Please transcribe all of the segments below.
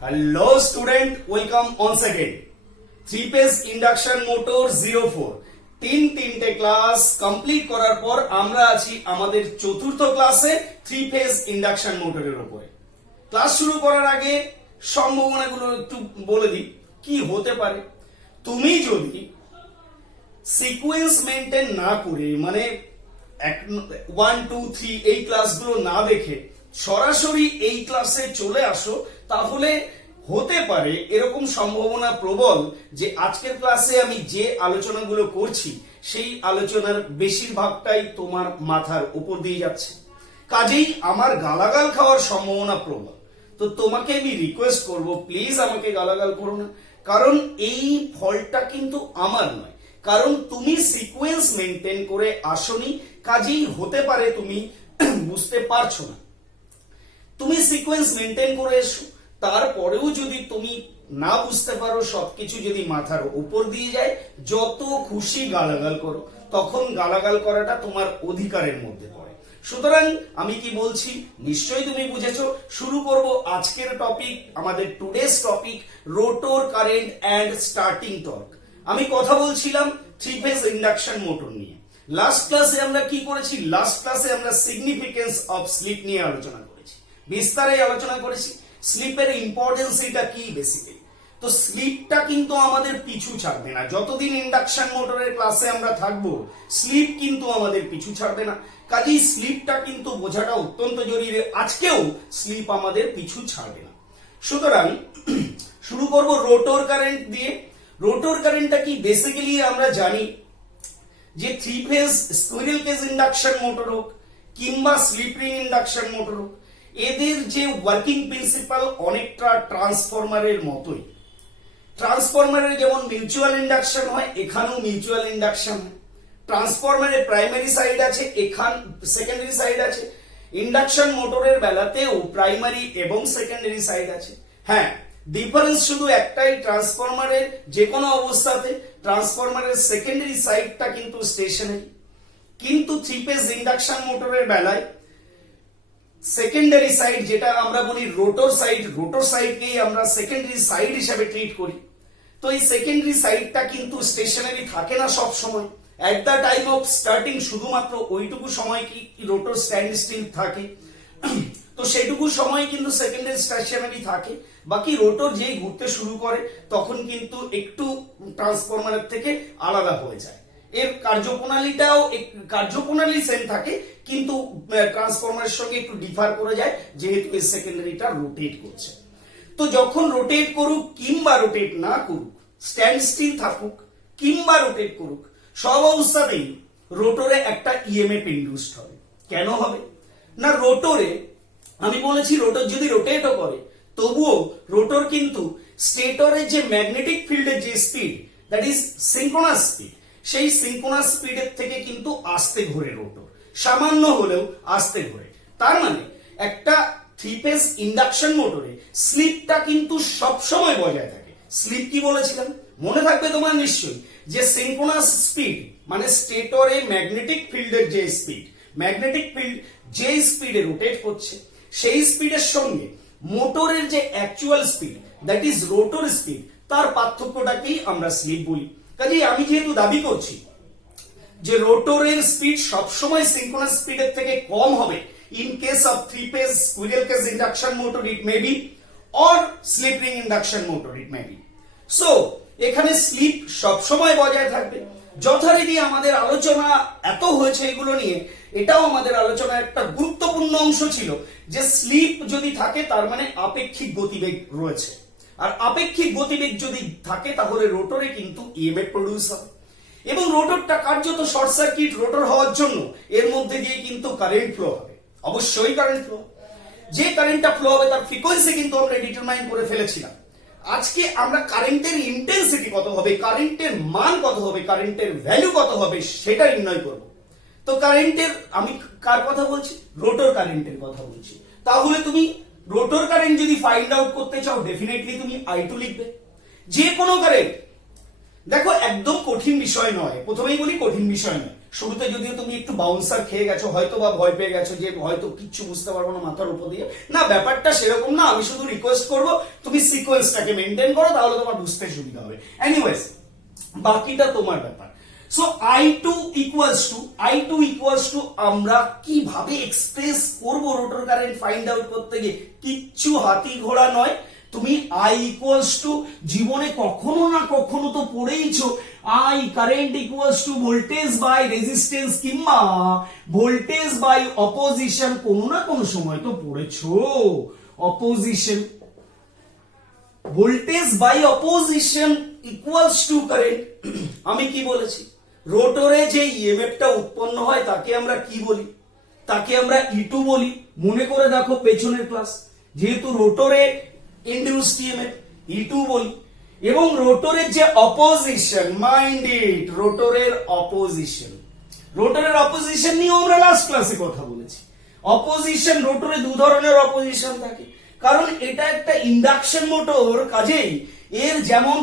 Hello student, welcome once again. 3-phase induction motor 04 তিনটে class complete করার পর আমরা আছি আমাদের চতুর্থ ক্লাসে 3-phase ইন্ডাকশন মোটরের উপরে। ক্লাস শুরু করার আগে সম্ভাবনাগুলো একটু বলে দিই কি হতে পারে। তুমি যদি সিকোয়েন্স মেইনটেইন না করে মানে 1 2 3 এই ক্লাসগুলো না দেখে সরাসরি এই ক্লাসে চলে আসো, তাহলে হতে পারে এরকম সম্ভাবনা প্রবল যে আজকের ক্লাসে আমি যে আলোচনাগুলো করছি সেই আলোচনার বেশিরভাগটাই তোমার মাথার উপর দিয়ে যাচ্ছে, কাজেই আমার গালাগাল খাওয়ার সম্ভাবনা প্রবল। তো তোমাকে আমি রিকোয়েস্ট করব, প্লিজ আমাকে গালাগাল করো না, কারণ এই ফলটা কিন্তু আমার নয়, কারণ তুমি সিকোয়েন্স মেইনটেইন করে আসোনি, কাজেই হতে পারে তুমি বুঝতে পারছো না। তুমি সিকোয়েন্স মেইনটেইন করে এসো, তারপরেও যদি তুমি না বুঝতে পারো, সবকিছু যদি মাথার উপর দিয়ে যায়, যত খুশি গালাগাল করো, তখন গালাগাল করাটা তোমার অধিকারের মধ্যে পড়ে। সুতরাং আমি কি বলছি নিশ্চয়ই তুমি বুঝেছো। শুরু করব আজকের টপিক, আমাদের today's topic, rotor current and starting torque. আমি কথা বলছিলাম 3-phase ইন্ডাকশন মোটর নিয়ে। লাস্ট ক্লাসে আমরা কি করেছি? লাস্ট ক্লাসে আমরা সিগনিফিকেন্স অফ স্লিপ নিয়ে আলোচনা করেছি, বিস্তারে আলোচনা করেছি স্লিপের ইম্পর্টেন্স এটা কি বেসিক্যালি। তো স্লিপটা কিন্তু আমাদের পিছু ছাড়বে না, যতদিন ইন্ডাকশন মোটরের ক্লাসে আমরা থাকবো স্লিপ কিন্তু আমাদের পিছু ছাড়বে না, কাজেই স্লিপটা কিন্তু বোঝাটা অত্যন্ত জরুরি। আজকেও স্লিপ আমাদের পিছু ছাড়বে না। সুতরাং শুরু করব রোটর কারেন্ট দিয়ে। রোটর কারেন্টটা কি বেসিক্যালি আমরা জানি যে 3-phase squirrel cage induction motor হোক কিংবা স্লিপ রিং ইন্ডাকশন মোটর হোক, এদের যে ওয়ার্কিং প্রিন্সিপাল অনেকটা ট্রান্সফরমারের মতোই। ট্রান্সফরমারের যেমন মিউচুয়াল ইন্ডাকশন হয়, এখানেও মিউচুয়াল ইন্ডাকশন হয়। ট্রান্সফরমারের প্রাইমারি সাইড আছে, এখান সেকেন্ডারি সাইড আছে। ইন্ডাকশন মোটরের বেলাতেও প্রাইমারি এবং সেকেন্ডারি সাইড আছে। হ্যাঁ, ডিফারেন্স শুধু একটাই, ট্রান্সফরমারের যে কোনো অবস্থাতে ট্রান্সফরমারের সেকেন্ডারি সাইডটা কিন্তু স্টেশনারি, কিন্তু 3-phase ইন্ডাকশন মোটরের বেলায় সেকেন্ডারি সাইড যেটা আমরা বলি রোটর সাইড, রোটর সাইডকেই আমরা সেকেন্ডারি সাইড হিসেবে ট্রিট করি। তো এই সেকেন্ডারি সাইডটা কিন্তু স্টেশনারি থাকে না সব সময়। At the time of starting শুধুমাত্র ওইটুকু সময় কি রোটর স্ট্যান্ড স্টিল থাকে, তো সেটুকু সময় কিন্তু সেকেন্ডারি স্টেশনারি থাকে। বাকি রোটর যেই ঘুরতে শুরু করে তখন কিন্তু একটু ট্রান্সফরমারের থেকে আলাদা হয়ে যায়। এর কার্যপ্রণালী সেম থাকে, কিন্তু ট্রান্সফরমারের সঙ্গে একটু ডিফার করে যায় যেহেতু এই সেকেন্ডারিটা রোটেট করছে। তো যখন রোটেট করুক কিংবা রোটেট না করুক, স্ট্যান্ড স্টিল থাকুক কিংবা রোটেট করুক, সব অবস্থাতেই রোটরে একটা ইএমএফ ইন্ডিউসড হবে। কেন হবে না? রোটরে আমি বলেছি রোটর যদি রোটেটও করে তবুও রোটর কিন্তু স্টেটরের যে ম্যাগনেটিক ফিল্ডের যে speed, that is synchronous speed, সেই সিনক্রোনাস স্পিডের থেকে কিন্তু আস্তে ঘোরে রোটর, সামান্য হলেও আস্তে ঘোরে। তার মানে একটা 3-phase ইন্ডাকশন মোটরে স্লিপটা কিন্তু সব সময় বজায় থাকে। স্লিপ কি বলেছিলাম মনে থাকবে তোমার নিশ্চয়ই, যে সিনক্রোনাস স্পিড মানে স্টেটরে ম্যাগনেটিক ফিল্ডের যে স্পিড, ম্যাগনেটিক ফিল্ড যে স্পিডে রোটেট করছে সেই স্পিডের সঙ্গে মোটরের যে actual speed, that is rotor speed, তার পার্থক্যটাকেই আমরা স্লিপ বলি। কাজেই আমি যেহেতু দাবি করছি যে রোটরের স্পিড সবসময় সিনক্রোনাস স্পিডের থেকে কম হবে, in case of 3-phase squirrel cage induction motor it may be, or slip ring induction motor it may be. So এখানে স্লিপ সবসময় বজায় থাকবে। যথারীতি আমাদের আলোচনা এত হয়েছে এগুলো নিয়ে, এটাও আমাদের আলোচনার একটা গুরুত্বপূর্ণ অংশ ছিল যে স্লিপ যদি থাকে তার মানে আপেক্ষিক গতিবেগ রয়েছে, আর আপেক্ষিক গতিবেগ যদি থাকে তাহলে রোটরে কিন্তু ইএমএফ প্রডিউস হবে, এবং রোটরটা কার্যত শর্ট সার্কিট রোটর হওয়ার জন্য এর মধ্যে দিয়ে কিন্তু কারেন্ট ফ্লো হবে, অবশ্যই কারেন্ট ফ্লো। যে কারেন্টটা ফ্লো হবে তার ফ্রিকোয়েন্সি কিন্তু আমরা ডিটারমাইন করে ফেলেছিলাম। আজকে আমরা কারেন্টের ইন্টেন্সিটি কত হবে, কারেন্টের মান কত হবে, কারেন্টের ভ্যালু কত হবে সেটা নির্ণয় করব। তো কারেন্টের আমি কার কথা বলছি? রোটর কারেন্টের কথা বলছি। তাহলে তুমি রোটর কারেন্ট যদি ফাইন্ড আউট করতে চাও, ডেফিনেটলি তুমি I2 লিখবে। যে কোনো কারেন্ট, দেখো একদম কঠিন বিষয় নয়, প্রথমেই বলি কঠিন বিষয় নয়। শুরুতে যদিও তুমি একটু বাউন্সার খেয়ে গেছো, হয়তো বা ভয় পেয়ে গেছো যে হয়তো কিচ্ছু বুঝতে পারবো না মাথার উপর দিয়ে, না ব্যাপারটা সেরকম না। আমি শুধু রিকোয়েস্ট করবো তুমি সিকোয়েন্সটাকে মেনটেন করো, তাহলে তোমার বুঝতে সুবিধা হবে। এনিওয়েজ, বাকিটা তোমার ব্যাপার। সো I2 ইকুয়ালস টু আমরা কিভাবে এক্সপ্রেস করব রোটর কারেন্ট ফাইন্ড আউট করতে গিয়ে, কিচ্ছু হাতি ঘোড়া নয়। তুমি I ইকুয়ালস টু জীবনে কখনো না কখনো তো পড়েইছো, I current equals to voltage by resistance কিংবা ভোল্টেজ বাই অপোজিশন, কোনো না কোনো সময় তো পড়েছো opposition. Voltage by opposition equals to current. আমি কি বলেছি, রোটরে যে ইএমএফটা উৎপন্ন হয় তাকে আমরা কি বলি, তাকে আমরা E2 বলি। মনে করে দেখো পেছনের ক্লাস, যেহেতু রোটরে ইনডিউসড ইএমএফ E2 বলি, এবং রোটরের যে অপোজিশন, মাইন্ড ইট, রোটরের অপোজিশন নিয়ে আমরা লাস্ট ক্লাসে কথা বলেছি। অপোজিশন, রোটরে দু ধরনের অপোজিশন থাকে, কারণ এটা একটা ইন্ডাকশন মোটর, কাজেই এর যেমন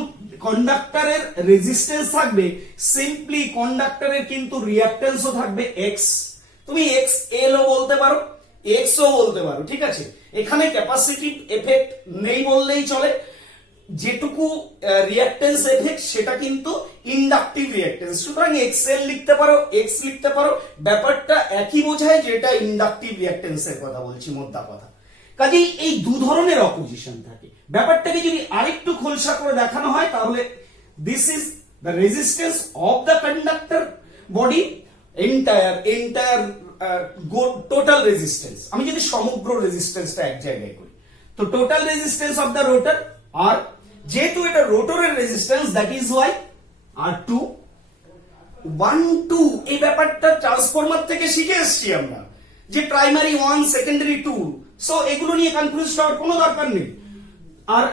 কন্ডাক্টরের রেজিস্ট্যান্স থাকবে, সিম্পলি কন্ডাক্টরের কিন্তু রিঅ্যাকট্যান্সও থাকবে এক্স। তুমি এক্স এল ও বলতে পারো, এক্স ও বলতে পারো, ঠিক আছে। এখানে ক্যাপাসিটিভ এফেক্ট নেই বললেই চলে। যেটুকু রিঅ্যাকট্যান্স এফেক্ট সেটা কিন্তু ইন্ডাকটিভ রিঅ্যাকট্যান্স, সুতরাং এক্সএল লিখতে পারো, এক্স লিখতে পারো, ব্যাপারটা একই বোঝায় যে এটা ইন্ডাকটিভ রিঅ্যাকট্যান্সের কথা বলছি, মোদ্দা কথা। কাজেই এই দু ধরনের অপোজিশন থাকে। ব্যাপারটাকে যদি আরেকটু খোলসা করে দেখানো হয় তাহলে this is the resistance of the conductor body, entire total resistance. আমি যদি সমগ্র রেজিস্ট্যান্সটা এক জায়গায় করি, তো total resistance of the rotor, আর যেহেতু এটা রোটরের resistance, that is why R2 1 2। এই ব্যাপারটা ট্রান্সফরমার থেকে শিখে এসেছি আমরা, যে প্রাইমারি 1 সেকেন্ডারি 2, সো এগুলো নিয়ে কনফিউজ হওয়ার কোনো দরকার নেই। আর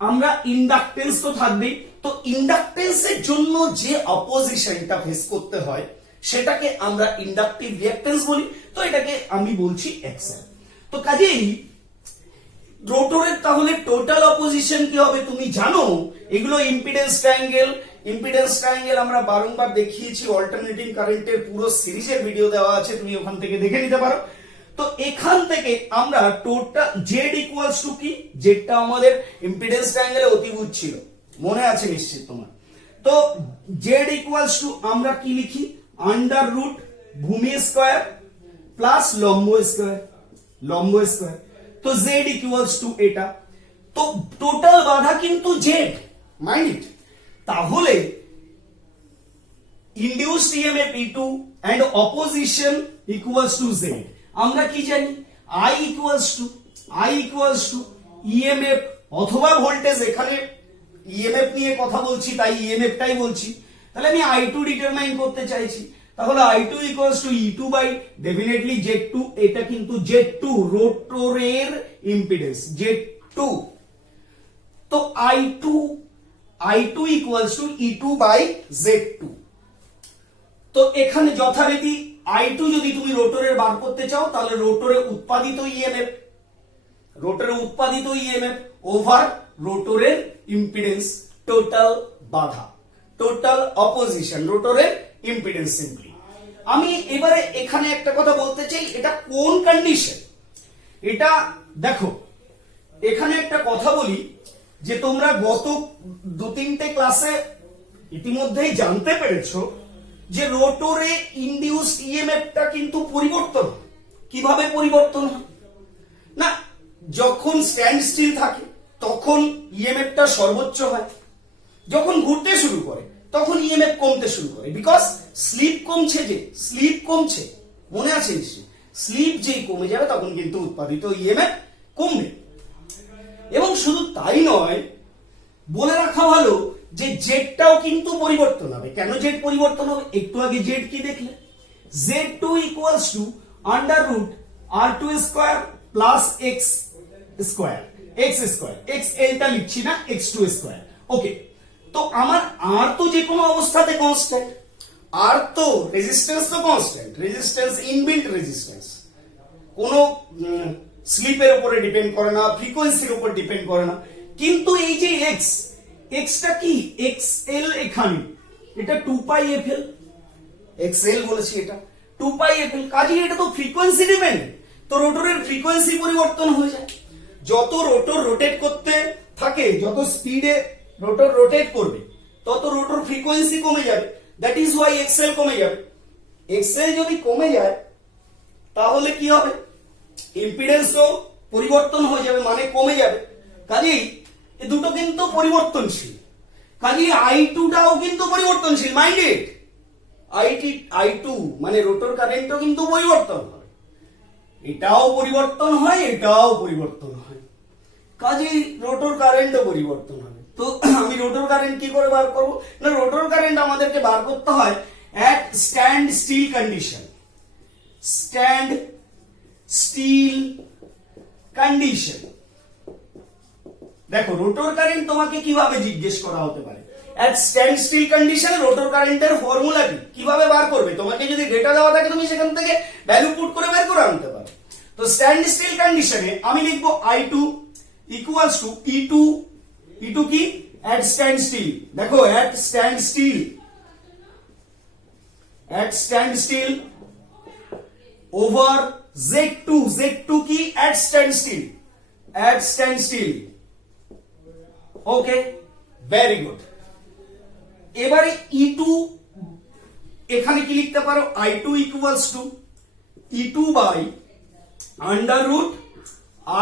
আমরা ইন্ডাকটেন্স তো থাকবেই, তো ইন্ডাকটেন্সের জন্য যে অপোজিশনটা ফেস করতে হয় সেটাকে আমরা ইন্ডাকটিভ রিঅ্যাকট্যান্স বলি, তো এটাকে আমি বলছি এক্সএল। তো কাজেই রোটরের তাহলে টোটাল অপোজিশন কি হবে তুমি জানো, এগুলো ইম্পিডেন্স ট্রায়াঙ্গেল আমরা বারংবার দেখিয়েছি, অল্টারনেটিং কারেন্টের পুরো সিরিজের ভিডিও দেওয়া আছে, তুমি ওখান থেকে দেখে নিতে পারো। তো এখান থেকে আমরা টোটাল জেড ইকুয়ালস টু কি, জেডটা আমাদের ইম্পিডেন্স ট্রায়াঙ্গেলে অতিভূত ছিল, মনে আছে নিশ্চিত তোমার। তো জেড ইকুয়ালস টু আমরা কি লিখি, আন্ডার রুট ভূমি স্কয়ার প্লাস লম্ব স্কয়ার। তো জেড ইকুয়ালস টু এটা, তো টোটাল বাধা কিন্তু জেড, মাইন্ড ইট। তাহলে induced EMF E2 and opposition equals to Z. আমরা কি জানি, I ইকুয়ালস টু ইএমএফ অথবা ভোল্টেজ, এখানে ইএমএফ নিয়ে কথা বলছি তাই ইএমএফটাই বলছি। তাহলে আমি I2 ডিটারমাইন করতে চাইছি, তাহলে I2 equals to E2 by definitely Z2, এটা কিন্তু Z2 রোটরের ইম্পিডেন্স Z2। তো I2 equals to E2 by Z2। তো এখানে যথারীতি I2 যদি তুমি রোটরের বার করতে চাও, তাহলে রোটরে উৎপাদিত ইএমএফ ওভার রোটরের ইম্পিডেন্স, টোটাল বাধা, টোটাল অপোজিশন, রোটরের ইম্পিডেন্স সিম্পলি। আমি এবারে এখানে একটা কথা বলতে চাই, এটা কোন কন্ডিশন, এটা দেখো এখানে একটা কথা বলি, যে তোমরা গত 2-3টে ক্লাসে ইতিমধ্যেই জানতে পেরেছো যে রোটরে ইনডিউসড ইএমএফটা কিন্তু পরিবর্তন। কিভাবে পরিবর্তন হয় না, যখন স্ট্যান্ড স্টিল থাকে তখন ইএমএফটা সর্বোচ্চ হয়, যখন ঘুরতে শুরু করে তখন ইএমএফ কমতে শুরু করে, বিকজ স্লিপ কমছে, মনে আছে নিশ্চয়ই, স্লিপ যেই কমে যাবে তখন কিন্তু উৎপাদিত ইএমএফ কমবে। এবং শুধু তাই নয়, বলে রাখা ভালো যে জেডটাও কিন্তু পরিবর্তন হবে। কেন জেড পরিবর্তন হবে, একটু আগে জেড কি দেখলে, Z2 equals to under root R2 square plus X square, XL টা লিখছি না, X2 স্কয়ার। ওকে, তো আমার R তো যে কোনো অবস্থাতে কনস্ট্যান্ট, আর তো রেজিস্ট্যান্স তো কনস্ট্যান্ট, রেজিস্ট্যান্স ইনবিল্ট রেজিস্ট্যান্স, কোনো স্লিপের উপরে ডিপেন্ড করে না, ফ্রিকোয়েন্সির উপর ডিপেন্ড করে না। কিন্তু এই যে এক্সটা কি, XL, এখানে এটা 2 পাই FL, এক্সএল বলেছি এটা 2 পাই এফএল। কাজেই এটা তো ফ্রিকোয়েন্সি ডিপেন্ডেন্ট, তো রোটরের ফ্রিকোয়েন্সি পরিবর্তন হয়ে যায়। যত রোটর রোটেট করতে থাকে, যত স্পিডে রোটর রোটেট করবে, তত রোটর ফ্রিকোয়েন্সি কমে যাবে। দ্যাট ইজ ওয়াই এক্সএল কমে যাবে। এক্সএল যদি কমে যায় তাহলে কি হবে? ইম্পিডেন্সও পরিবর্তন হয়ে যাবে, মানে কমে যাবে। কাজেই এই দুটো কিন্তু পরিবর্তনশীল। কাজেই I2 টাও কিন্তু পরিবর্তনশীল, মাইন্ডেড। I2 মানে রোটর কারেন্টও কিন্তু পরিবর্তন হয়, এটাও পরিবর্তন হয়, এটাও পরিবর্তন হয়। কাজেই রোটর কারেন্টও পরিবর্তন হবে। তো আমি রোটর কারেন্ট কি করে বার করব? না, রোটর কারেন্ট আমাদেরকে বার করতে হয় at stand still condition. Stand still condition. দেখো রোটর কারেন্ট তোমাকে কিভাবে জিজ্ঞেস করা হতে পারে? এট স্ট্যান্ড স্টিল কন্ডিশনে রোটর কারেন্টের ফর্মুলা কি, কিভাবে বার করবে? তোমাকে যদি ডেটা দেওয়া থাকে তুমি সেখান থেকে ভ্যালু পুট করে বের করে আনতে পারো। তো স্ট্যান্ড স্টিল কন্ডিশনে আমি লিখবো I2 ইকুয়ালস টু E2 কি? At stand still. দেখো at stand still over Z2 কি? At stand still. Okay, very good. এবারে E2 এখানে কি লিখতে পারো? I2 equals to E2 by under root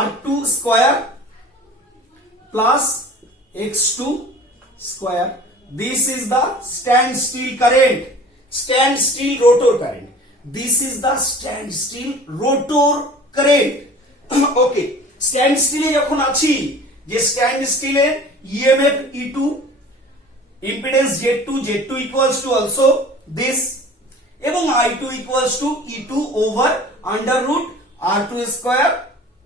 R2 square plus X2 square. This is the stand still current, stand still rotor current. This is the stand still rotor current. Okay, stand স্টিলে যখন আছি, যে stand স্টিলে EMF E2, impedance Z2 equals to also this, এবং I2 equals to E2 over under root R2 square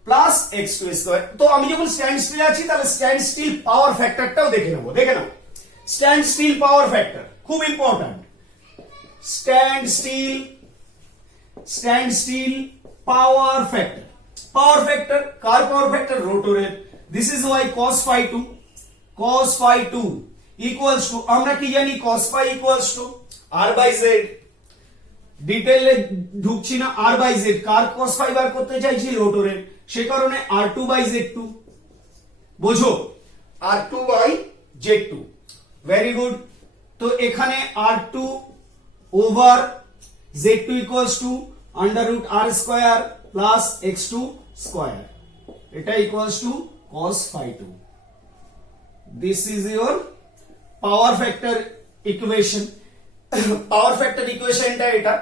plus X2 square. তো আমি যখন stand স্টিলে আছি তাহলে স্ট্যান্ড স্টিল পাওয়ার ফ্যাক্টরটাও দেখে নেবো। দেখে নাও, স্ট্যান্ড স্টিল পাওয়ার ফ্যাক্টর খুব important. Stand still power factor. Power factor কার পাওয়ার ফ্যাক্টর? রোটরের। This is why cos phi 2 equals to, আমরা কি জানি? cos phi equals to R by Z। ডিটেইলে ঢুকছি না। R বাই Z কার cos phi বার করতে চাইছি? রোটরের। সে কারণে R2 বাই Z2। বোঝো, R2 by Z2। Very good. তো এখানে R2 over Z2 equals to under root R square plus X2 square, এটা equals to cos phi 2। This is your power factor equation. Power factor ইকুয়েশনটা এটা।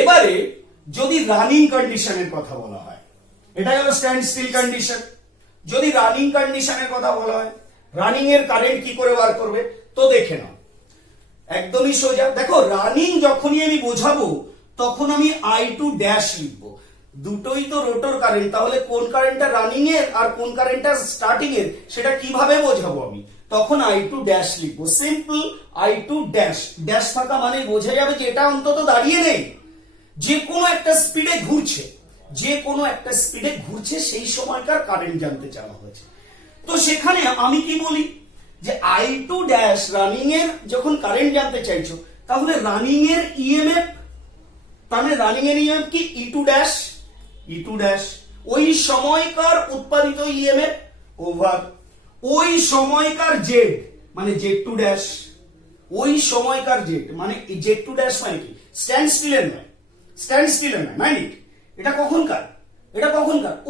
এবারে যদি running কন্ডিশনের কথা বলা হয়, এটা গেল স্ট্যান্ড স্টিল কন্ডিশন। যদি রানিং কন্ডিশনের কথা বলা হয়, রানিং এর কারেন্ট কি করে বার করবে? তো দেখে নাও, একদমই সোজা। দেখো রানিং যখনই আমি বোঝাবো তখন আমি I2 ড্যাশ লিখবো। দুটোই তো রোটর কারেন্ট, তাহলে কোন কারেন্টটা রানিং এর আর কোন কারেন্টটা স্টার্টিং এর সেটা কিভাবে বোঝাবো আমি? তখন I2 ড্যাশ লিখবো। Simple I2 dash. ড্যাশ থাকা মানে বোঝা যাবে যে এটা অন্তত দাঁড়িয়ে নেই, যে কোনো একটা স্পিডে ঘুরছে, সেই সময়কার কারেন্ট জানতে চাওয়া হয়েছে। তো সেখানে আমি কি বলি যে I2 ড্যাশ রানিং এর যখন কারেন্ট জানতে চাইছো, তাহলে রানিং এর ইএমএফ, তাহলে রানিং এর ইএমএফ কি? E2 ড্যাশ ওই সময়কার উৎপাদিত ইএমএফ ওভার ওই সময়কার জেড মানে Z2 ড্যাশ, ওই সময়কার জেড মানে Z2 ড্যাশ মানে কি? স্ট্যান্ড স্টিলের নয়, মাইন্ড ইট। এটা কখনকার?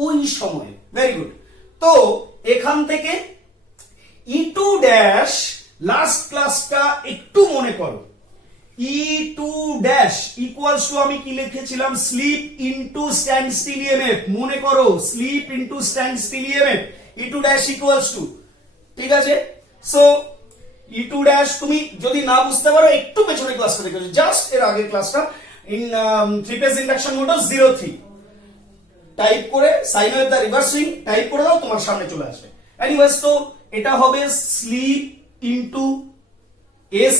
ওই সময়। Very good. তো এখান থেকে E2 ড্যাশ, লাস্ট ক্লাসটা একটু মনে করো, E2 ড্যাশ ইকুয়ালস টু আমি কি লিখেছিলাম? Slip into stand still EMF. মনে করো, slip into stand still EMF. E2 dash equals to, ঠিক আছে? সো E2 ড্যাশ তুমি যদি না বুঝতে পারো একটু পেছনে ক্লাসটা দেখো, জাস্ট এর আগের ক্লাসটা, in 3 phase induction motor 03 type করে সাইন ওয়েভ দা রিভার্স সুইং টাইপ করে দাও, তোমার সামনে চলে আসবে। এনিওয়েজ, তো এটা হবে slip into S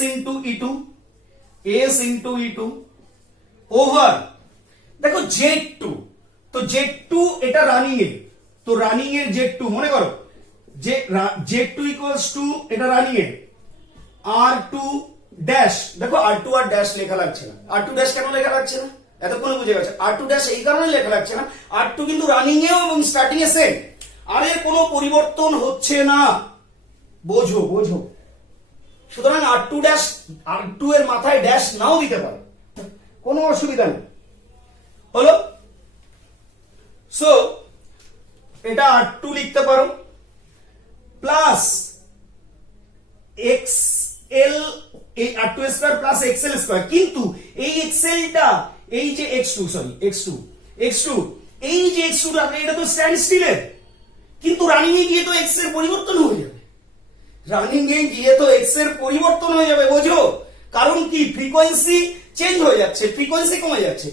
into E2 over, দেখো Z2। তো Z2 এটা রানিং এর, তো রানিং এর Z2 মনে করো, যে Z2 ইকুয়ালস টু এটা রানিং এর R2 ড্যাশ, দেখো R2 আর ড্যাশ লেখা লাগছে না। R2 ড্যাশ কেন লেখা লাগছে না এতক্ষণে বুঝে গেছে। R2 ড্যাশ এই কারণে লেখা লাগছে না, R2 কিন্তু রানিং এও এবং স্টার্টিং এ সেম, আর এর কোনো পরিবর্তন হচ্ছে না, বোঝো বোঝো। সুতরাং R2 ড্যাশ, R2 এর মাথায় ড্যাশ নাও দিতে পারো, কোনো অসুবিধা নেই, হলো। সো এটা R2 লিখতে পারো প্লাস XL, এই R2 square plus XL square, কিন্তু এই XL টা, এই যে X2 সরি X2 এই যে X2 এটা তো স্ট্যান্ড স্টিলের, কিন্তু রানিং এ গিয়ে তো X এর পরিবর্তন হয়ে যাবে, রানিং এ গিয়ে তো X এর পরিবর্তন হয়ে যাবে, বোঝো। কারণ কি, ফ্রিকোয়েন্সি চেঞ্জ হয়ে যাচ্ছে, ফ্রিকোয়েন্সি কমে যাচ্ছে,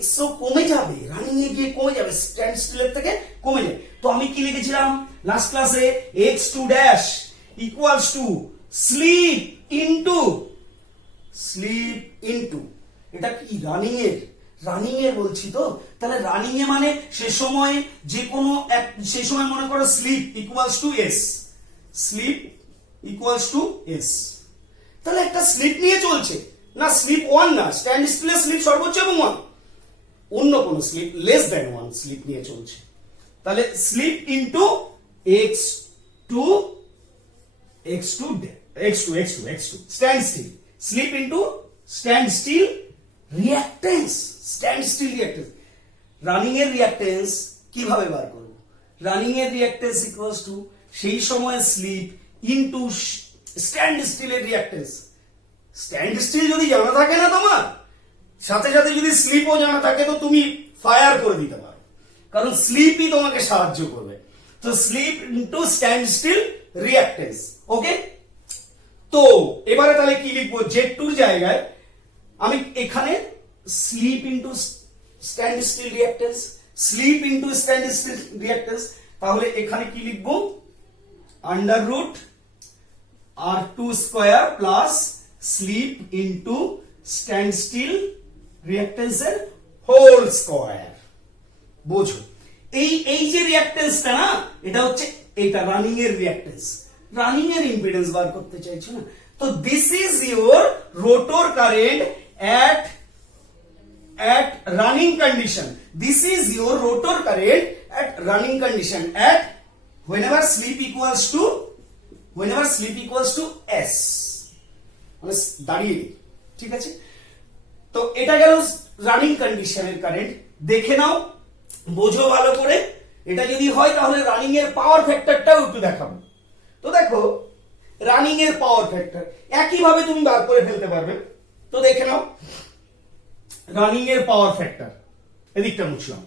X ও কমে যাবে, রানিং এ গিয়ে কমে যাবে, স্ট্যান্ড স্টিলের থেকে কমে যাবে। তো আমি কি লিখেছিলাম লাস্ট ক্লাসে, X2 dash equals to sleep into, এটা কি রানিং এর বলছি তো, তাহলে রানিং এ মানে সে সময় যে কোনো সে সময় মনে করো slip equals to S, slip equals to S, তাহলে একটা স্লিপ নিয়ে চলছে না, স্লিপ 1 না, স্ট্যান্ড স্টিলে স্লিপ সর্বোচ্চ এবং 1, অন্য কোনো স্লিপ লেস দ্যান 1 স্লিপ নিয়ে চলছে, তাহলে slip into x2 stand still, slip into stand still reactance, running এর রিঅ্যাক্টেন্স কিভাবে বার করব, রানিং এর রিঅ্যাক্টেন্স ইকুয়ালস টু সেই সময় স্লিপ ইনটু স্ট্যান্ড স্টিলের রিঅ্যাক্টেন্স। স্ট্যান্ড স্টিল যদি জানা থাকে না তোমার, সাথে সাথে যদি স্লিপও জানা থাকে তো তুমি ফায়ার করে দিতে পারো, কারণ স্লিপই তোমাকে সাহায্য করবে। তো slip into stand still reactance, okay. তো এবারে তাহলে কি লিখবো, Z2 এর জায়গায় আমি এখানে slip into stand still reactance, slip into stand still reactance, তাহলে এখানে কি লিখবো, under root R2 square plus slip into stand still রিঅ্যাক্টেন্সের হোল স্কয়ার, বোঝো। এই যে রিঅ্যাক্টেন্সটা না, এটা হচ্ছে এটা রানিং এর রিঅ্যাক্টেন্স, রানিং এর ইম্পিডেন্স বার করতে চাইছো না, তো this is your rotor current at running condition, this is your rotor current at running condition at whenever sleep equals to s, মানে দাঁড়িয়ে, ঠিক আছে। তো এটা গেল রানিং কন্ডিশনের কারেন্ট, দেখে নাও বোঝো ভালো করে। এটা যদি হয় তাহলে রানিং এর পাওয়ার ফ্যাক্টরটাও একটু দেখাবো। তো দেখো রানিং এর পাওয়ার ফ্যাক্টর একই ভাবে তুমি বার করে ফেলতে পারবে, তো দেখে নাও রানিং এর পাওয়ার ফ্যাক্টর, এদিকটা মুছলাম,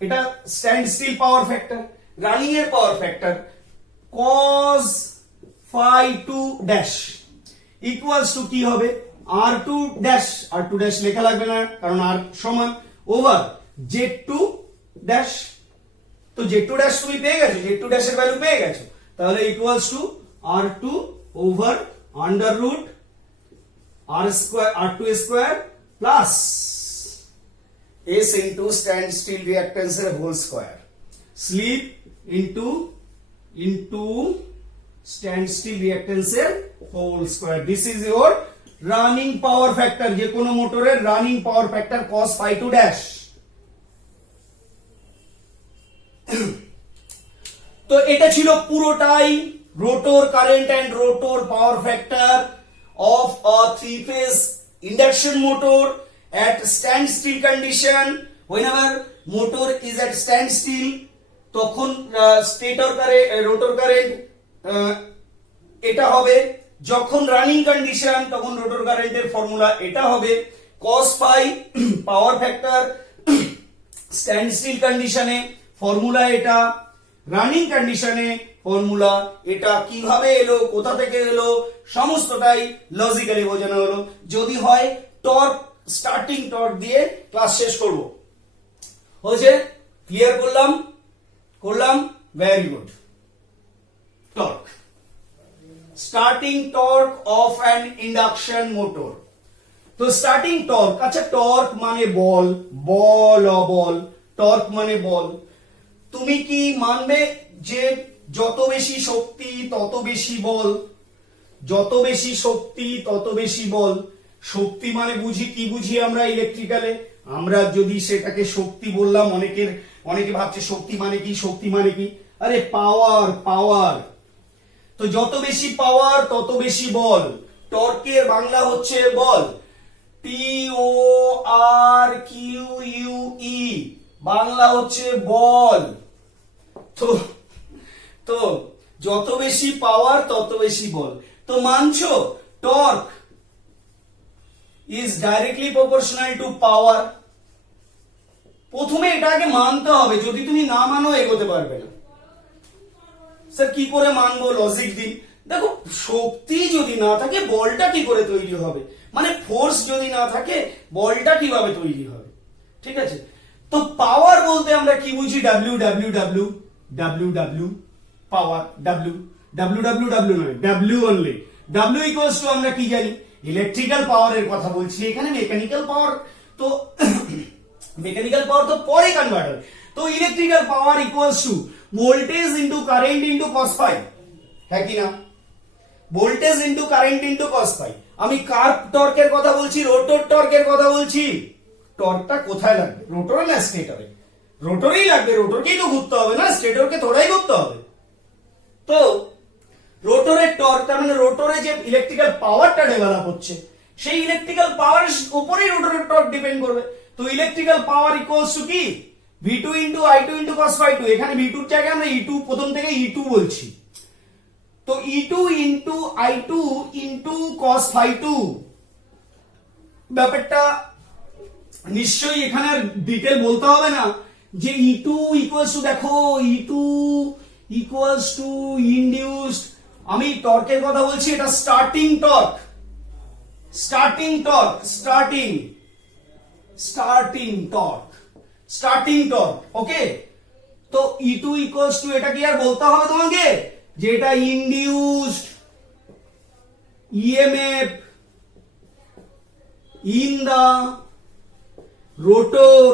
এটা stand still power factor, running এর power factor cos phi 2 dash equals to কি হবে, R2 ড্যাশ লেখা লাগবে না কারণ R সমান ওভার Z2 ড্যাশ, তো Z2 ড্যাশ তুমি পেয়ে গেছো, Z2 ড্যাশের ভ্যালু পেয়ে গেছো, তাহলে equals to R2 over under root R2 square plus S into stand still রিঅ্যাক্টেন্সের whole square, slip into stand still রিঅ্যাক্টেন্সের whole square, this is your running power factor, যে কোনো মোটরের running power factor cos phi 2 dash. তো এটা ছিল পুরোটাই rotor current and rotor power factor of a three-phase induction motor at standstill condition. Whenever motor is at standstill, তখন stator rotor current এটা হবে, যখন রানিং কন্ডিশন তখন রোটর কারেন্টের ফর্মুলা এটা হবে, cos phi power factor standstill কন্ডিশনে formula এটা, রানিং কন্ডিশনে ফর্মুলা এটা, কিভাবে এলো কোথা থেকে এলো সমস্তটাই লজিক্যালি বোঝানো হলো। যদি হয় টর্ক, স্টার্টিং টর্ক দিয়ে ক্লাস শেষ করব, হয়েছে? ক্লিয়ার করলাম, very good. Torque, starting torque of an induction motor. তো স্টার্টিং টর্ক, আচ্ছা টর্ক মানে বল, টর্ক মানে বল। তুমি কি মানবে যে যত বেশি শক্তি তত বেশি বল? যত বেশি শক্তি তত বেশি বল। শক্তি মানে বুঝি কি বুঝি আমরা ইলেকট্রিক্যালে, আমরা যদি সেটাকে শক্তি বললাম, অনেকে ভাবছে শক্তি মানে কি, আরে পাওয়ার, পাওয়ার। তো যত বেশি পাওয়ার তত বেশি বল। টর্কের বাংলা হচ্ছে বল, TORQUE, বাংলা হচ্ছে বল। তো যত বেশি পাওয়ার তত বেশি বল। তো মানছো torque is directly proportional to power. প্রথমে এটাকে মানতে হবে, যদি তুমি না মানো এগোতে পারবে না। স্যার কি করে মানবো, লজিক দিন। দেখো, শক্তি যদি না থাকে বলটা কি করে তৈরি হবে, মানে ফোর্স যদি না থাকে বলটা কিভাবে তৈরি হবে, ঠিক আছে। তো পাওয়ার বলতে আমরা কি বুঝি, WW পাওয়ার, WW নয়, W only. W equals to আমরা কি জানি, ইলেকট্রিক্যাল পাওয়ারের কথা বলছি, এখানে মেকানিক্যাল পাওয়ার তো মেকানিক্যাল পাওয়ার তো পরে কনভার্ট হয়। তো electrical power equals to voltage into current into cos phi, হ্যাঁ কি না, voltage into current into cos phi। আমি কার টর্কের কথা বলছি, রোটর টর্কের কথা বলছি। টর্কটা কোথায় লাগবে, রোটরে না স্টেটরে? রোটরেই লাগবে, রোটরকেই তো ঘুরতে হবে না, স্টেটরকে থোড়াই ঘুরতে হবে। তো রোটরের টর্ক, তার মানে রোটরে যে ইলেকট্রিক্যাল পাওয়ারটা ডেভেলপ হচ্ছে সেই ইলেকট্রিক্যাল পাওয়ারের উপরেই রোটরের টর্ক ডিপেন্ড করবে। তো ইলেকট্রিক্যাল পাওয়ার ইকুয়ালস টু কি, V2 into I2 into cos phi 2। এখানে V2 এর জায়গায় আমরা E2 প্রথম থেকে E2 বলছি। তো E2 into I2 into cos phi 2, ব্যাপারটা নিশ্চয়ই এখানে আর ডিটেল বলতে হবে না যে E2 ইকুয়ালস টু, দেখো E2 ইকুয়ালস টু ইনডিউসড, আমি টর্কের কথা বলছি, এটা starting torque, starting torque, starting torque, okay. তো E2 ইকুয়ালস টু, এটা কি আর বলতে হবে তোমাকে যে এটা induced EMF in the rotor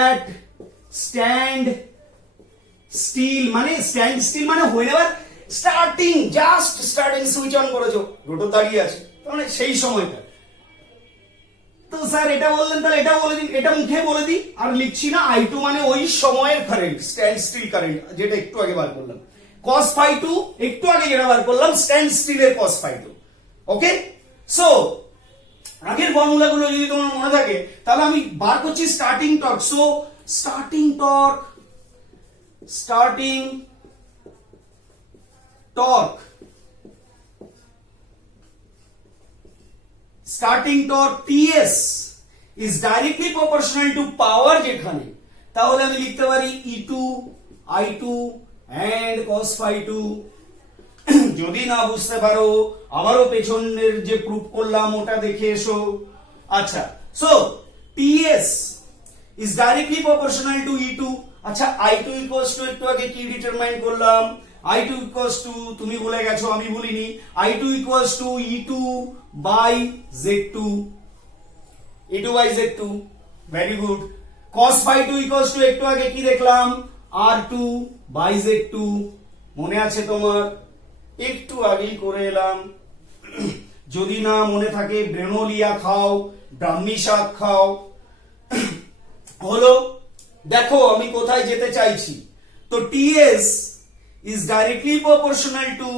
at stand still, মানে স্ট্যান্ড স্টিল মানে whenever starting, just starting switch on করেছো, রোটর দাঁড়িয়ে আছে, মানে সেই সময়টা। তো স্যার এটা বললেন, তাহলে এটা বলে দিন, এটা মুখে বলে দিই আর লিখছি না। I2 মানে ওই সময়ের কারেন্ট, স্ট্যান্ড স্টিল কারেন্ট, যেটা একটু আগে বার করলাম। cos phi 2 একটু আগে যেটা বার করলাম, স্ট্যান্ড স্টিলের cos phi 2, ওকে। সো আগের ফর্মুলাগুলো যদি তোমার মনে থাকে তাহলে আমি বার করছি starting torque. So starting torque TS is directly proportional to power যেখানে, তাহলে আমি লিখতে পারি E2 I2 and cos phi 2। যদি না বুঝতে পারো আবারও পেছনের যে প্রুফ করলাম ওটা দেখে এসো। আচ্ছা, so TS is directly proportional to E2। আচ্ছা, I2 equals to একটু আগে কি ডিটারমাইন করলাম, I2 equals to, তুমি বলে গেছো আমি বলিনি, I2 equals to E2 by Z2, E2 by Z2, very good। cos phi 2 equals to একটু আগে কি দেখলাম, R2 by Z2, মনে আছে তোমার, একটু আগেই করে এলাম। যদি না মনে থাকে ব্রেনোলিয়া খাও, ব্রাহ্মী শাক খাও। হলো, দেখো আমি কোথায় যেতে চাইছি। তো TS is directly proportional to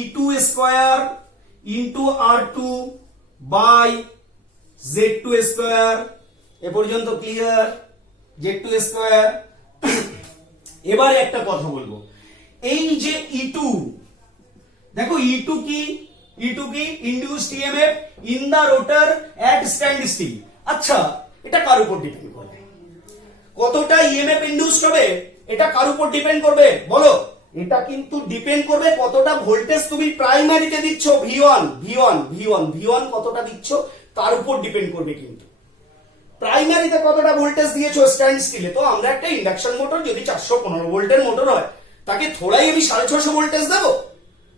E2 square into R2 by Z2 square। এ পর্যন্ত ক্লিয়ার, Z2 square। এবারে একটা কথা বলবো, এই যে E2, দেখো E2 কি, induced EMF in the rotor at stand still. আচ্ছা, এটা কার উপর ডিপেন্ড করবে, কতটা EMF ইনডিউসড হবে এটা কার উপর ডিপেন্ড করবে বলো? এটা কিন্তু ডিপেন্ড করবে কতটা ভোল্টেজ তুমি প্রাইমারিতে দিচ্ছ, V1 কতটা দিচ্ছ তার উপর ডিপেন্ড করবে। কিন্তু প্রাইমারিতে কতটা ভোল্টেজ দিয়েছো স্ট্যান্ড স্টিলে, তো আমরা একটা ইন্ডাকশন মোটর যদি 415 ভোল্টের মোটর হয় তাকে থোড়াই আমি 650 ভোল্টেজ দেবো,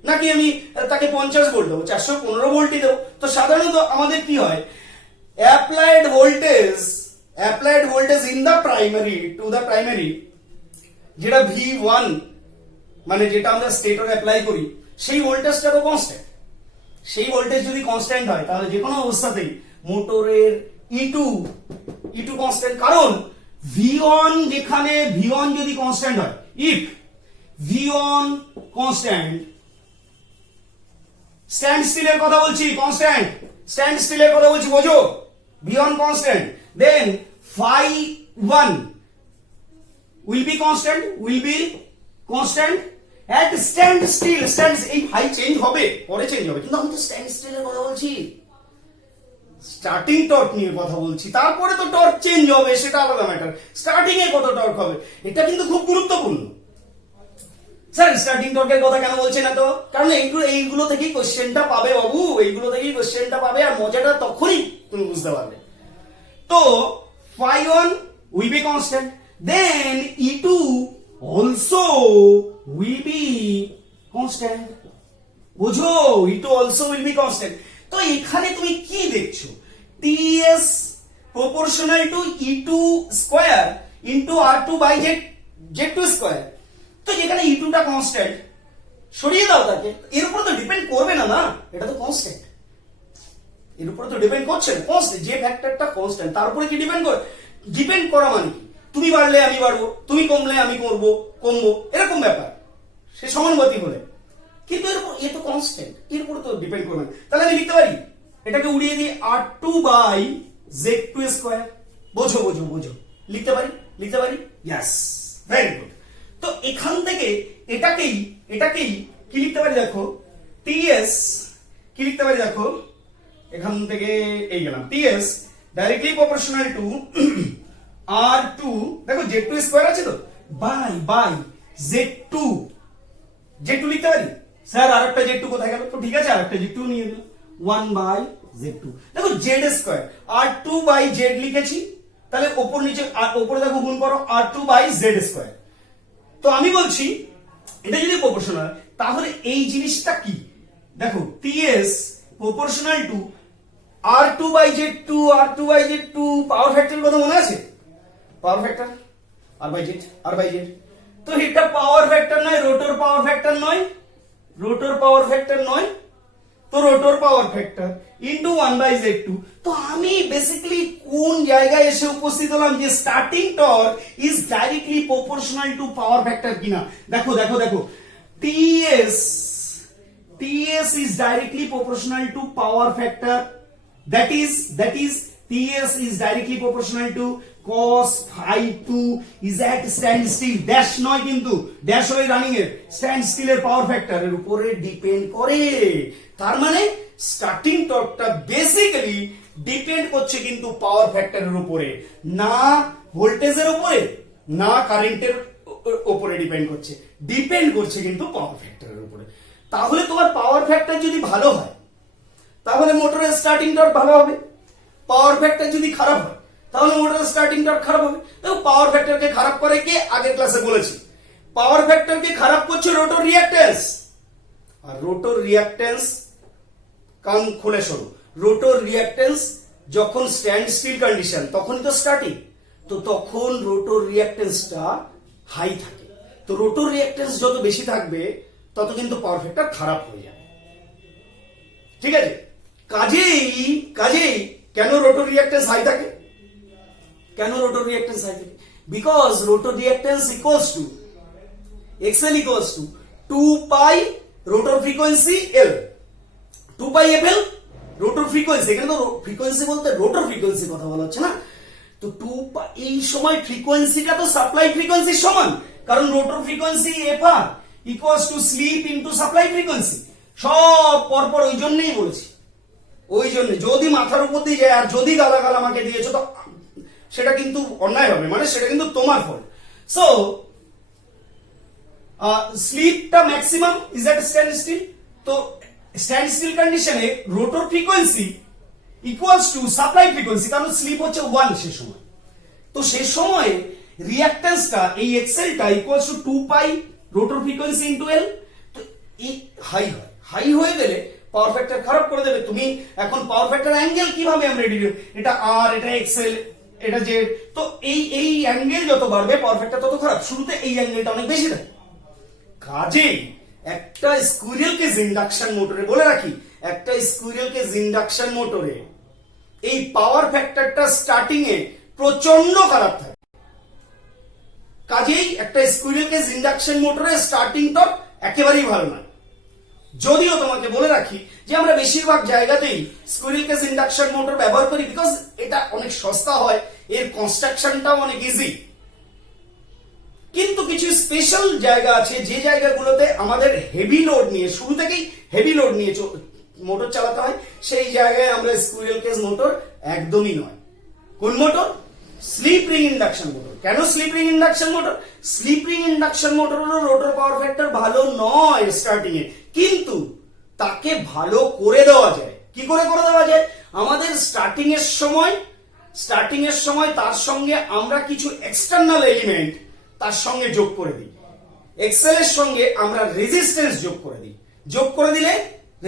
নাকি আমি তাকে 50 ভোল্ট দেবো, 415 ভোল্টই দেবো। তো সাধারণত আমাদের কি হয়, applied voltage in the primary to the primary, যেটা V1 মানে যেটা আমরা স্টেটরে অ্যাপ্লাই করি সেই ভোল্টেজটাও কনস্ট্যান্ট। সেই ভোল্টেজ যদি কনস্ট্যান্ট হয় তাহলে যে কোনো অবস্থাতেই মোটরের E2 কনস্ট্যান্ট, কারণ V1 যেখানে V1 যদি কনস্ট্যান্ট হয়, ইফ V1 কনস্ট্যান্ট, স্ট্যান্ড স্টিলের কথা বলছি, কনস্ট্যান্ট স্ট্যান্ড স্টিলের কথা বলছি, বোঝো, V1 constant, then phi1 will be constant at stand still। এই phi চেঞ্জ হবে, পরে চেঞ্জ হবে, কিন্তু আমি তো স্ট্যান্ড স্টিলের কথা বলছি, স্টার্টিং টর্ক নিয়ে কথা বলছি, তারপরে তো টর্ক চেঞ্জ হবে, সেটা আলাদা ম্যাটার। স্টার্টিং এ কত টর্ক হবে এটা কিন্তু খুব গুরুত্বপূর্ণ। স্যার স্টার্টিং টর্কের কথা কেন বলছে না তো? কারণ এইগুলো থেকেই কোশ্চেনটা পাবে বাবু, এইগুলো থেকেই কোশ্চেনটা পাবে, আর মজাটা তখনই তুমি বুঝতে পারবে। তো phi1 will be constant, then E2 also will be constant, বুঝো, E2 also will be constant। তো এখানে তুমি কি দেখছো? TS proportional to E2 square into R2 by Z2 square। তো যেখানে E2 টা কনস্ট্যান্ট, সরিয়ে দাও তাকে, এর উপর তো ডিপেন্ড করবে না, এটা তো কনস্ট্যান্ট, এর উপর তো ডিপেন্ড করছে না, কনস্ট্যান্ট, যে ফ্যাক্টরটা কনস্ট্যান্ট তার উপরে কি ডিপেন্ড করে? ডিপেন্ড করা মানে কি? তুমি বাড়লে আমি বাড়বো, তুমি কমলে আমি কমবো, এরকম ব্যাপার, সে সমানুপাতিক হলে, কিন্তু এর উপর এ তো কনস্ট্যান্ট, এর উপর তো ডিপেন্ড করবে না। তাহলে আমি লিখতে পারি এটাকে উড়িয়ে দিই R2 by Z2 স্কয়ার, বোঝো, লিখতে পারি, ইয়েস, ভেরি গুড। তো এখান থেকে এটাকেই কি লিখতে পারি দেখো, TS কি লিখতে পারি দেখো, এখান থেকে এই গেলাম, TS directly proportional two R2, দেখো Z2 স্কয়ার আছে তো, বাই Z2 লিখতে পারি। স্যার আরেকটা Z2 কোথায় গেল? তো ঠিক আছে, আরেকটা Z2 নিয়ে নিলাম, 1 by Z2। দেখো Z square, R2 by Z লিখেছি, তাহলে উপর নিচে, উপরে দেখো গুণ করো R2 by Z স্কয়ার। তো আমি বলছি এটা যদি প্রপোর্শনাল, তাহলে এই জিনিসটা কি? দেখো TS proportional to R2 by Z2, পাওয়ার ফ্যাক্টরের কথা মনে আছে? Power factor R by Z। তো এটা পাওয়ার ফ্যাক্টর নয়, রোটর পাওয়ার ফ্যাক্টর নয়, তো rotor power factor into 1 by Z2। তো আমি বেসিক্যালি কোন জায়গায় এসে উপস্থিত হলাম, যে starting torque is directly proportional to power factor কিনা। দেখো TS is directly proportional to power factor, that is TS is directly proportional to cos phi2 is at standstill, dash নয় কিন্তু, ড্যাশ হয় রানিং এর, স্ট্যান্ড এর পাওয়ার ফ্যাক্টরের উপরে depend করে। তার মানে স্টার্টিং টর্কটা বেসিক্যালি ডিপেন্ড করছে কিন্তু পাওয়ার ফ্যাক্টরের উপরে, না ভোল্টেজের উপরে, না কারেন্টের উপরে ডিপেন্ড করছে কিন্তু পাওয়ার ফ্যাক্টরের উপরে। তাহলে তোমার পাওয়ার ফ্যাক্টর যদি ভালো হয় তাহলে মোটরের স্টার্টিং টর্ক ভালো হবে, পাওয়ার ফ্যাক্টর যদি খারাপ হয় তাহলে মোটরের স্টার্টিং টর্ক খারাপ হবে। দেখো পাওয়ার ফ্যাক্টরকে খারাপ করে কে? আগের ক্লাসে বলেছি, পাওয়ার ফ্যাক্টরকে খারাপ করছে রোটর রিঅ্যাক্ট্যান্স, আর রোটর রিঅ্যাক্ট্যান্স, কান খুলে শোনো, রোটর রিঅ্যাক্ট্যান্স যখন স্ট্যান্ড স্টিল কন্ডিশন তখনই তো স্টার্টিং, তো তখন রোটর রিঅ্যাক্ট্যান্সটা হাই থাকে। তো রোটর রিঅ্যাক্ট্যান্স যত বেশি থাকবে তত কিন্তু পাওয়ার ফ্যাক্টর খারাপ হয়ে যাবে, ঠিক আছে? কাজেই কেন রোটর রিঅ্যাক্ট্যান্স হাই থাকে? Because rotor reactance equals to XL equals টু 2 পাই রোটর ফ্রিকোয়েন্সি L, 2 পাই FL রোটর ফ্রিকোয়েন্সি, এখানে তো ফ্রিকোয়েন্সি বলতে রোটর ফ্রিকোয়েন্সি কথা বলা হচ্ছে না, তো 2 পাই, এই সময় ফ্রিকোয়েন্সিটা তো সাপ্লাই ফ্রিকোয়েন্সির সমান, কারণ rotor frequency FR equals to sleep into supply frequency, সব পরপর, ওই জন্যই বলেছি, ওই জন্য যদি মাথার উপর দিয়ে যায় আর যদি গালাগাল আমাকে দিয়েছো তো সেটা কিন্তু অন্যায় হবে, মানে সেটা কিন্তু তোমার ফল্ট। সো স্লিপটা maximum is at stand still, তো স্ট্যান্ড স্টিল কন্ডিশনে rotor frequency equals to supply frequency, কারণ স্লিপ হচ্ছে 1 সে সময়, তো সে সময় রিঅ্যাক্ট্যান্সটা এই এক্সেলটা ইকুয়ালস টু 2 pi rotor frequency into L। তো এই হাই হয়ে গেলে পাওয়ার ফ্যাক্টর খারাপ করে দেবে। তুমি এখন পাওয়ার ফ্যাক্টর অ্যাঙ্গেল কিভাবে আমরা রেডি, এটা আর, এটা এক্সেল, এটা জেড, তো এই অ্যাঙ্গেল যত বাড়বে পাওয়ার ফ্যাক্টর তত খারাপ। শুরুতে এই অ্যাঙ্গেলটা অনেক বেশি থাকে, কাজেই একটা স্কুইরেল কেজ ইন্ডাকশন মোটরে, বলে রাখি, একটা স্কুইরেল কেজ ইন্ডাকশন মোটরে এই পাওয়ার ফ্যাক্টরটা স্টার্টিং এ প্রচন্ড খারাপ থাকে। কাজেই একটা স্কুইরেল কেজ ইন্ডাকশন মোটরের স্টার্টিং টর্ক একেবারেই ভালো নয়। যদিও তোমাকে বলে রাখি যে আমরা বেশিরভাগ জায়গাতেই স্কুইরেল কেজ ইন্ডাকশন মোটর ব্যবহার করি, বিকজ এটা অনেক সস্তা হয়, এর কনস্ট্রাকশনটাও অনেক ইজি। কিন্তু কিছু স্পেশাল জায়গা আছে যে জায়গাগুলোতে আমাদের হেভি লোড নিয়ে, শুরু থেকেই হেভি লোড নিয়ে মোটর চালাতে হয়, সেই জায়গায় আমরা স্কুইরেল কেজ মোটর একদমই নয়। কোন motor? Slip ring induction motor. কেন slip ring induction motor? Slip ring induction motor হলো রোটর পাওয়ার ফ্যাক্টর ভালো নয় স্টার্টিং এ, কিন্তু তাকে ভালো করে দেওয়া যায়। কি করে দেওয়া যায়? আমাদের স্টার্টিং এর সময় তার সঙ্গে আমরা কিছু এক্সটার্নাল এলিমেন্ট তার সঙ্গে যোগ করে দিই। এক্সেল এর সঙ্গে আমরা রেজিস্ট্যান্স যোগ করে দিই। যোগ করে দিলে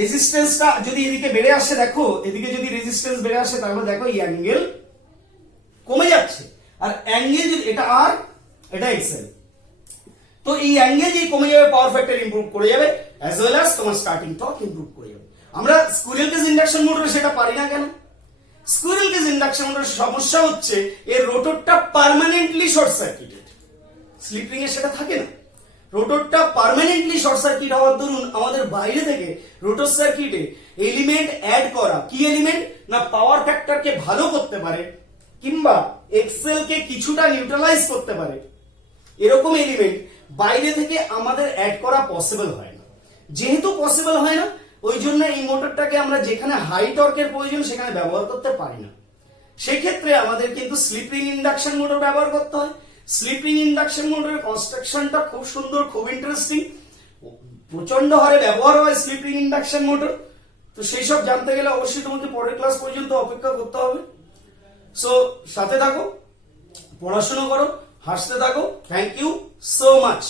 রেজিস্ট্যান্সটা যদি এদিকে বেড়ে আসে, দেখো এদিকে যদি রেজিস্ট্যান্স বেড়ে আসে, তাহলে দেখো এই অ্যাঙ্গেল কমে যাচ্ছে। আর অ্যাঙ্গেল যদি এটা আর এটা এক্সেল, তো এই অ্যাঙ্গেল যে কমে যাবে, পাওয়ার ফ্যাক্টর ইমপ্রুভ করে যাবে, অ্যাজ ওয়েল অ্যাজ তোমার স্টার্টিং টর্ক ইমপ্রুভ করে যাবে। আমরা স্কুইরেল কেজ ইন্ডাকশন মোটরে সেটা পারি না কেন? স্কুইরেল কেজ ইন্ডাকশন মোটরের সমস্যা হচ্ছে এর রোটরটা permanently short circuited. Slip ring এ সেটা থাকে না। রোটরটা পার্মানেন্টলি শর্ট সার্কিট হওয়ার দরুন আমাদের বাইরে থেকে রোটর সার্কিটে এলিমেন্ট অ্যাড করা, কি এলিমেন্ট না পাওয়ার ফ্যাক্টরকে ভালো করতে পারে কিংবা এক্সেল কে কিছুটা নিউট্রালাইজ করতে পারে, এরকম এলিমেন্ট বাইরে থেকে আমাদের অ্যাড করা পসিবল হয় না। যেহেতু পসিবল হয় না, ওই জন্য এই মোটরটাকে আমরা যেখানে হাই টর্কের প্রয়োজন সেখানে ব্যবহার করতে পারি না। সেক্ষেত্রে আমাদের কিন্তু স্লিপ রিং ইন্ডাকশন মোটর ব্যবহার করতে হয়। স্লিপ রিং ইন্ডাকশন মোটরের কনস্ট্রাকশনটা খুব সুন্দর, খুব ইন্টারেস্টিং, প্রচন্ড হারে ব্যবহার হয় স্লিপ রিং ইন্ডাকশন মোটর। তো সেই সব জানতে গেলে অবশ্যই তোমাকে পরের ক্লাস পর্যন্ত অপেক্ষা করতে হবে। সো সাথে থাকো, পড়াশোনা করো, হাসতে থাকো। Thank you so much.